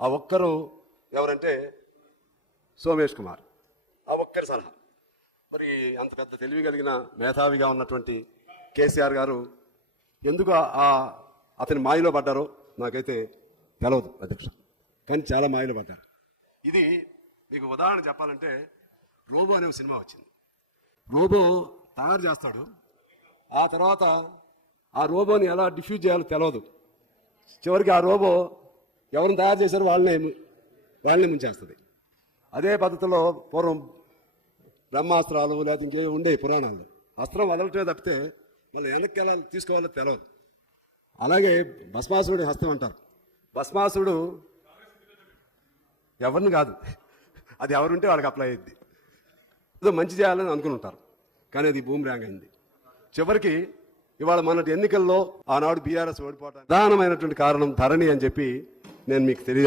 ఆ ఒక్కరు ఎవరంటే సోమేష్ కుమార్. ఆ ఒక్కరి సలహా. మరి అంత పెద్ద తెలివి కలిగిన మేధావిగా ఉన్నటువంటి కేసీఆర్ గారు ఎందుకు అతని మాయలో పడ్డారో నాకైతే తెలవదు అధ్యక్ష, కానీ చాలా మాయలో పడ్డారు. ఇది మీకు ఉదాహరణ చెప్పాలంటే రోబో అనే సినిమా వచ్చింది. రోబో తయారు చేస్తాడు, ఆ తర్వాత ఆ రోబోని ఎలా డిఫ్యూజ్ చేయాలో తెలియదు. చివరికి ఆ రోబో ఎవరిని తయారు చేశారో వాళ్ళనే ముంచేస్తుంది. అదే పద్ధతిలో పూర్వం బ్రహ్మాస్త్రాలు లేకపోతే ఇంకేదో ఉండేవి పురాణాల్లో. అస్త్రం వదలటమే తప్పితే వాళ్ళు వెనక్కి ఎలా తీసుకోవాలో తెలియదు. అలాగే భస్మాసురుడి హస్తం అంటారు. భస్మాసురుడు ఎవరిని కాదు, అది ఎవరుంటే వాళ్ళకి అప్లై అయ్యింది. ఏదో మంచి చేయాలని అనుకుని ఉంటారు, కానీ అది బూమ్రాంగ్ అయింది. చివరికి ఇవాళ మన ఎన్నికల్లో ఆనాడు బీఆర్ఎస్ ఓడిపోవడానికి ప్రధానమైనటువంటి కారణం ధరణి అని చెప్పి నేను మీకు తెలియజేస్తాను.